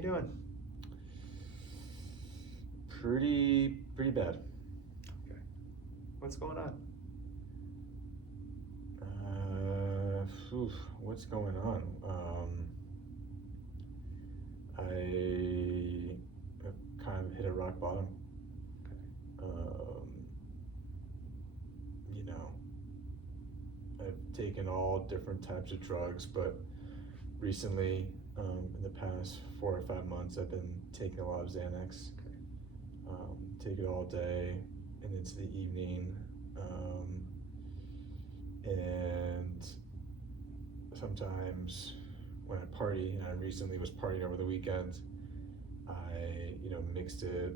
you doing? Pretty bad. Okay. What's going on? What's going on? I have kind of hit a rock bottom. Um, you know, I've taken all different types of drugs, but recently, in the past 4 or 5 months, I've been taking a lot of Xanax. Take it all day and into the evening. And sometimes when I party, and I recently was partying over the weekend, I, mixed it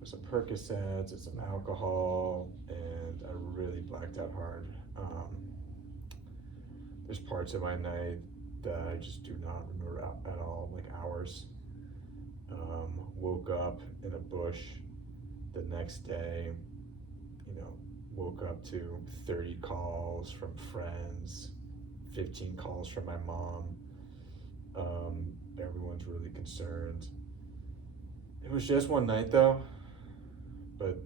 with some Percocets and some alcohol, and I really blacked out hard. There's parts of my night that I just do not remember at all, like hours. Woke up in a bush the next day, woke up to 30 calls from friends, 15 calls from my mom. Everyone's really concerned. It was just one night though, but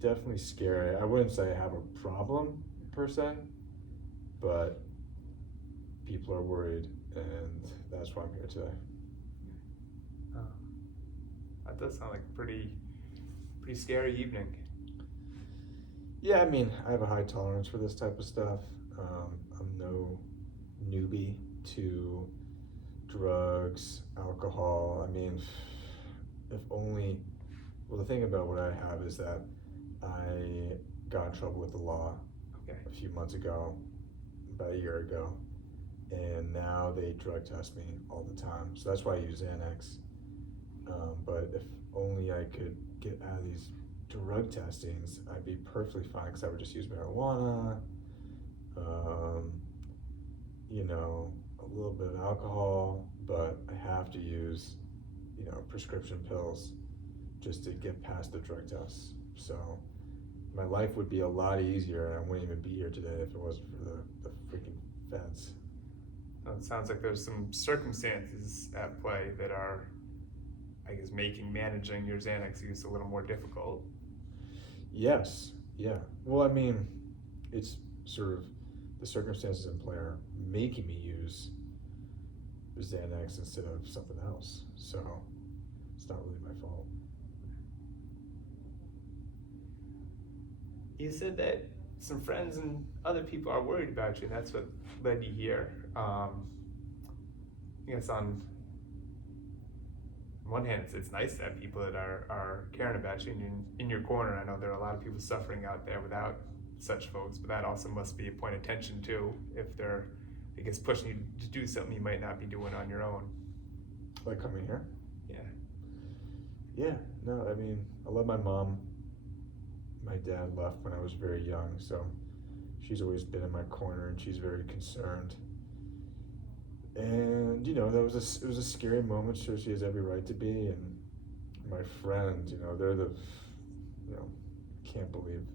definitely scary. I wouldn't say I have a problem per se, but people are worried, and that's why I'm here today. That does sound like a pretty scary evening. Yeah, I mean, I have a high tolerance for this type of stuff. I'm no newbie to drugs, alcohol. I mean, if only, well, the thing about what I have is that I got in trouble with the law a few months ago, about a year ago, and now they drug test me all the time. So that's why I use Xanax. But if only I could get out of these drug testings, I'd be perfectly fine, because I would just use marijuana, a little bit of alcohol, but I have to use, prescription pills just to get past the drug tests. So my life would be a lot easier, and I wouldn't even be here today if it wasn't for the freaking feds. Well, it sounds like there's some circumstances at play that are, I guess, managing your Xanax use a little more difficult. Yes, yeah. Well, I mean, it's sort of the circumstances in play are making me use Xanax instead of something else. So it's not really my fault. You said that some friends and other people are worried about you, and that's what led you here. I guess on one hand, it's nice to have people that are caring about you and in your corner. I know there are a lot of people suffering out there without such folks, but that also must be a point of tension too, if they're, I guess, pushing you to do something you might not be doing on your own. Like coming here? Yeah. Yeah, no, I mean, I love my mom. My dad left when I was very young, so she's always been in my corner, and she's very concerned. And it was a scary moment. Sure, she has every right to be. And my friend, they're the, can't believe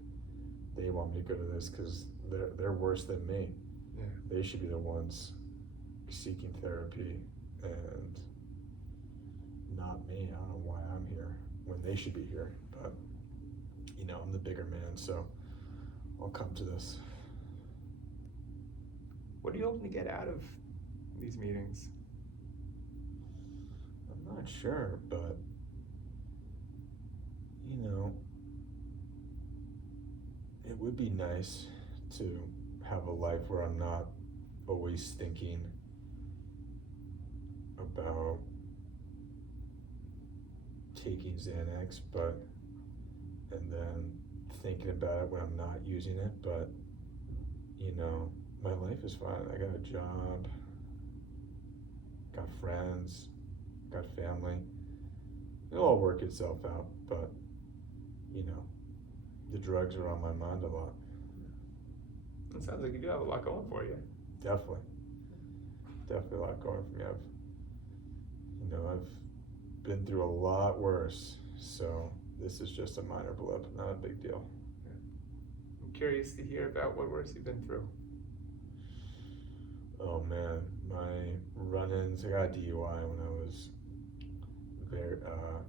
they want me to go to this, because they're worse than me. Yeah. They should be the ones seeking therapy, and not me. I don't know why I'm here when they should be here, but I'm the bigger man, so I'll come to this. What are you hoping to get out of these meetings? I'm not sure, but it would be nice to have a life where I'm not always thinking about taking Xanax, and then thinking about it when I'm not using it. But my life is fine. I got a job, got friends, got family. It'll all work itself out, but the drugs are on my mind a lot. It sounds like you do have a lot going for you. Definitely a lot going for me. I've been through a lot worse, so this is just a minor blip, not a big deal. I'm curious to hear about what worse you've been through. Oh man, my run-ins, I got a DUI when I was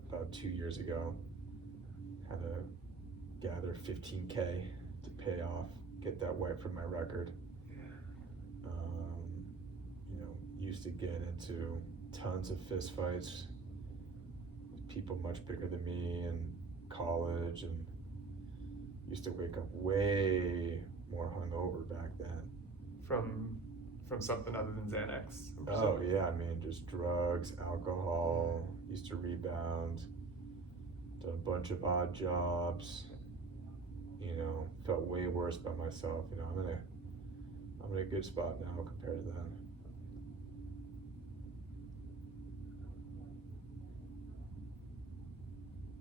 about 2 years ago. Had to gather 15K to pay off, get that wiped from my record. Used to get into tons of fist fights with people much bigger than me in college, and used to wake up way more hungover back then. From something other than Xanax? Oh yeah, I mean just drugs, alcohol, used to rebound, done a bunch of odd jobs, felt way worse by myself. I'm in a good spot now compared to then.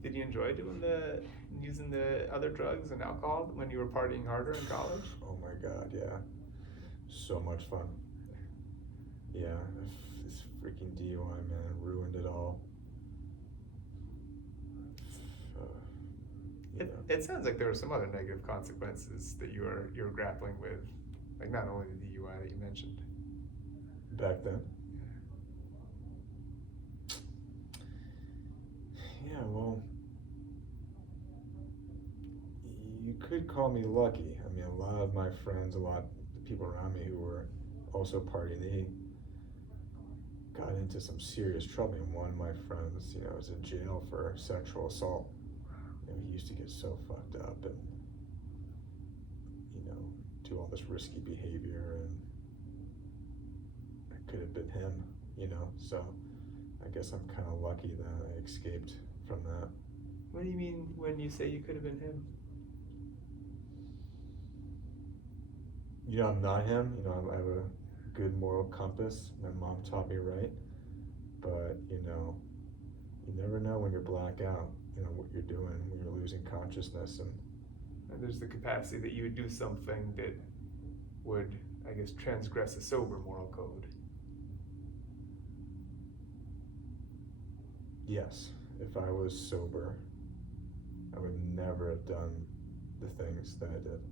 Did you enjoy using the other drugs and alcohol when you were partying harder in college? Oh my God, yeah. So much fun. Yeah, this freaking DUI, man, ruined it all. It sounds like there were some other negative consequences that you were grappling with, like not only the DUI that you mentioned. Back then? Yeah, well, you could call me lucky. I mean, a lot of my friends, the people around me who were also partying, they got into some serious trouble. And one of my friends, was in jail for sexual assault. He used to get so fucked up and, do all this risky behavior, and it could have been him, so I guess I'm kind of lucky that I escaped from that. What do you mean when you say you could have been him? I'm not him. I have a good moral compass. My mom taught me right, but you never know when you're blackout. What you're doing when you're losing consciousness, and there's the capacity that you would do something that would, I guess, transgress a sober moral code. Yes, if I was sober, I would never have done the things that I did.